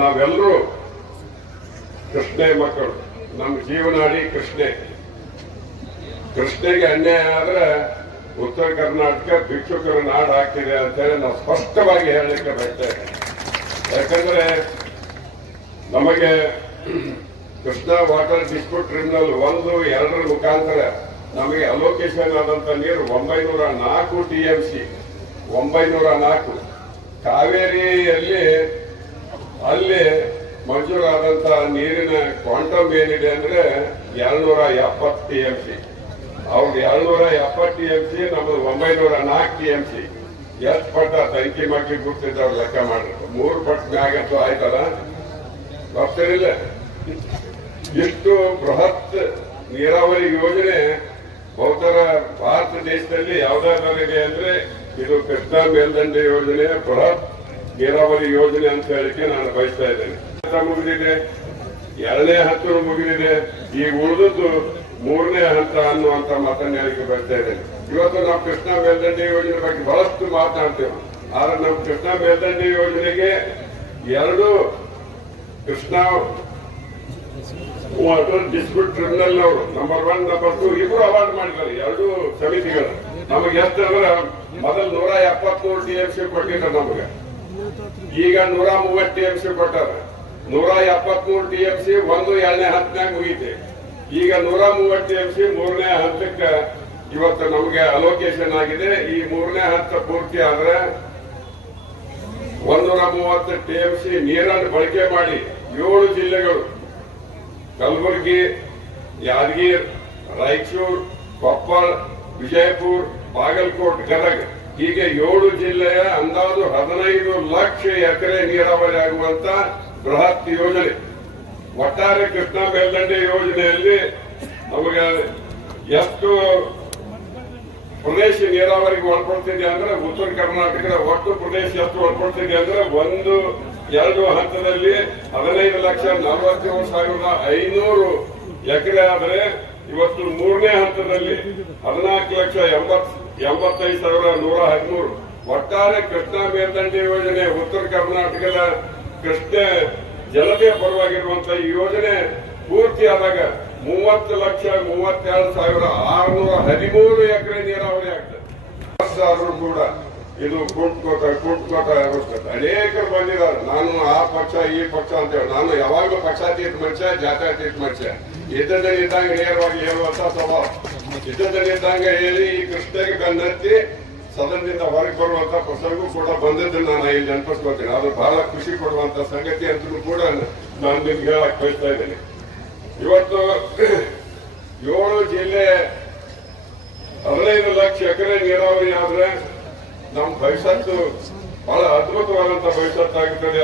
ನಾವೆಲ್ಲರೂ ಕೃಷ್ಣೆ ಮಕ್ಕಳು. ನಮ್ಮ ಜೀವನಾಡಿ ಕೃಷ್ಣೆಗೆ ಅನ್ಯಾಯ ಆದ್ರೆ ಉತ್ತರ ಕರ್ನಾಟಕ ಭಿಕ್ಷುಕರ ನಾಡು ಆಗ್ತಿದೆ ಅಂತೇಳಿ ನಾವು ಸ್ಪಷ್ಟವಾಗಿ ಹೇಳಲಿಕ್ಕೆ ಬಯಸ್ತೇವೆ. ಯಾಕಂದ್ರೆ ನಮಗೆ ಕೃಷ್ಣ ವಾಟರ್ ಡಿಸ್ಪ್ಯೂಟ್ ಟ್ರಿಬ್ಯುನಲ್ 1, 2 ಮುಖಾಂತರ ನಮಗೆ ಅಲೋಕೇಶನ್ ಆದಂತ ನೀರು 904 TMC 904. ಕಾವೇರಿಯಲ್ಲಿ ಅಲ್ಲಿ ಮಂಜೂರಾದಂತ ನೀರಿನ ಕ್ವಾಂಟಮ್ ಏನಿದೆ ಅಂದ್ರೆ 270 TMC. ಅವ್ರು 270 TMC, ನಮ್ಮದು 904 TMC. ಎಷ್ಟು ಪಟ್ಟ ತಂಕಿ ಮಕ್ಕಿ ಗುರ್ತಿದ್ದವ್ರು ಲೆಕ್ಕ ಮಾಡಿದ್ರು. 3 ಪಟ್ಟು ಮ್ಯಾಗಂತೂ ಆಯ್ತಲ್ಲ, ಬರ್ತಿರಿಲ್ಲ. ಇಷ್ಟು ಬೃಹತ್ ನೀರಾವರಿ ಯೋಜನೆ ಬಹುತರ ಭಾರತ ದೇಶದಲ್ಲಿ ಯಾವ್ದಾದ್ರಿದೆ ಅಂದ್ರೆ ಇದು ಕೃಷ್ಣಾ ಮೇಲ್ದಂಡೆ ಯೋಜನೆ, ಬೃಹತ್ ನೀರಾವರಿ ಯೋಜನೆ ಅಂತ ಹೇಳಿಕೆ ನಾನು ಬಯಸ್ತಾ ಇದ್ದೇನೆ. ಮುಗಿದಿದೆ, 2ನೇ ಹಂತ ಮುಗಿದಿದೆ, ಈಗ ಉಳಿದದ್ದು 3ನೇ ಹಂತ ಅನ್ನುವಂತ ಮಾತನ್ನ ಹೇಳಿಕೆ ಬರ್ತಾ ಇದ್ದೇನೆ. ಇವತ್ತು ನಾವು ಕೃಷ್ಣಾ ಮೇಲ್ದಂಡೆ ಯೋಜನೆ ಬಗ್ಗೆ ಬಹಳಷ್ಟು ಮಾತನಾಡ್ತೇವೆ. ಆದ್ರೆ ನಮ್ಮ ಕೃಷ್ಣಾ ಮೇಲ್ದಂಡೆ ಯೋಜನೆಗೆ 2 ಕೃಷ್ಣಾ ವಾಟರ್ ಡಿಸ್ಪ್ಯೂಟ್ ಟ್ರಿಬ್ಯುನಲ್ ಅವರು ನಂಬರ್ 1, ನಂಬರ್ 2 ಇಬ್ರು ಅವಾರ್ಡ್ ಮಾಡಿದ್ದಾರೆ. 2 ಸಮಿತಿಗಳು. ನಮಗೆ ಎಷ್ಟಂದ್ರೆ ಮೊದಲು 173 TMC ಕೊಟ್ಟಿದ್ದಾರೆ ನಮಗೆ, ಈಗ 130 TMC ಕೊಟ್ಟಾರ. 173 TMC 1, 2ನೇ ಹಂತನಾಗ ಮುಗೀತೆ. ಈಗ 130 TMC 3ನೇ ಹಂತಕ್ಕೆ ಇವತ್ತು ನಮಗೆ ಅಲೋಕೇಶನ್ ಆಗಿದೆ. ಈ 3ನೇ ಹಂತ ಪೂರ್ತಿ ಆದ್ರೆ 130 TMC ನೀರನ್ನು ಬಳಕೆ ಮಾಡಿ 7 ಜಿಲ್ಲೆಗಳು ಕಲಬುರಗಿ, ಯಾದಗಿರಿ, ರಾಯಚೂರು, ಕೊಪ್ಪಳ, ವಿಜಯಪುರ, ಬಾಗಲಕೋಟೆ, ಗದಗ ಹೀಗೆ 7 ಜಿಲ್ಲೆಯ ಅಂದಾಜು 15 ಲಕ್ಷ ಎಕರೆ ನೀರಾವರಿ ಆಗುವಂತ ಬೃಹತ್ ಯೋಜನೆ. ಒಟ್ಟಾರೆ ಕೃಷ್ಣಾ ಮೇಲ್ದಂಡೆ ಯೋಜನೆಯಲ್ಲಿ ನಮಗೆ ಎಷ್ಟು ಪ್ರದೇಶ ನೀರಾವರಿಗೆ ಒಳಪಡ್ತಿದೆ ಅಂದ್ರೆ ಉತ್ತರ ಕರ್ನಾಟಕದ ಒಟ್ಟು ಪ್ರದೇಶ ಎಷ್ಟು ಒಳಪಡ್ತಿದೆ ಅಂದ್ರೆ 1, 2 ಹಂತದಲ್ಲಿ 15,47,500 ಎಕರೆ ಆದರೆ ಇವತ್ತು 3ನೇ ಹಂತದಲ್ಲಿ 14,85,113. ಒಟ್ಟಾರೆ ಕೃಷ್ಣಾ ಮೇಲ್ದಂಡೆ ಯೋಜನೆ ಉತ್ತರ ಕರ್ನಾಟಕದ ಕೃಷ್ಣ ಜನತೆಯ ಪರವಾಗಿರುವಂತಹ ಈ ಯೋಜನೆ ಪೂರ್ತಿ ಆದಾಗ 30,32,613 ಎಕರೆ ನೀರಾವರಿ ಆಗ್ತದೆ. ಆದ್ರೂ ಕೂಡ ಇದು ಕುಂಟ್ಕೋತ ಇರುತ್ತದೆ. ಅನೇಕರು ಬಂದಿದ್ದಾರೆ. ನಾನು ಆ ಪಕ್ಷ ಈ ಪಕ್ಷ ಅಂತೇಳಿ ನಾನು ಯಾವಾಗಲೂ ಪಕ್ಷಾತೀತ ಮನುಷ್ಯ, ಜಾತ್ಯಾತೀತ ಮನುಷ್ಯ. ಇದ್ದಂಗ ನೇರವಾಗಿ ಹೇಳುವಂತ ಸ್ವಭಾವ. ಇದ್ದಂಗ ಹೇಳಿ ಈ ಕೃಷ್ಣಗೆ ಬೆನ್ನತ್ತಿ ಸದನದಿಂದ ಹೊರಗೆ ಬರುವಂತ ಪ್ರಸಂಗ ಕೂಡ ಬಂದಿದ್ದನ್ನು ನಾನು ಇಲ್ಲಿ ನೆನಪಿಸ್ಕೊಳ್ತೀನಿ. ಅದು ಬಹಳ ಖುಷಿ ಕೊಡುವಂತ ಸಂಗತಿ ಅಂತಲೂ ಕೂಡ ನಾನು ನಿಮ್ಗೆ ಹೇಳಕ್ ಬಯಸ್ತಾ ಇದ್ದೇನೆ. ಇವತ್ತು 7 ಜಿಲ್ಲೆ 15 ಲಕ್ಷ ಎಕರೆ ನೀರಾವರಿ ಆದ್ರೆ ನಮ್ಮ ಭವಿಷ್ಯತ್ತು ಬಹಳ ಅದ್ಭುತವಾದಂತ ಭವಿಷ್ಯತ್ತಾಗುತ್ತದೆ.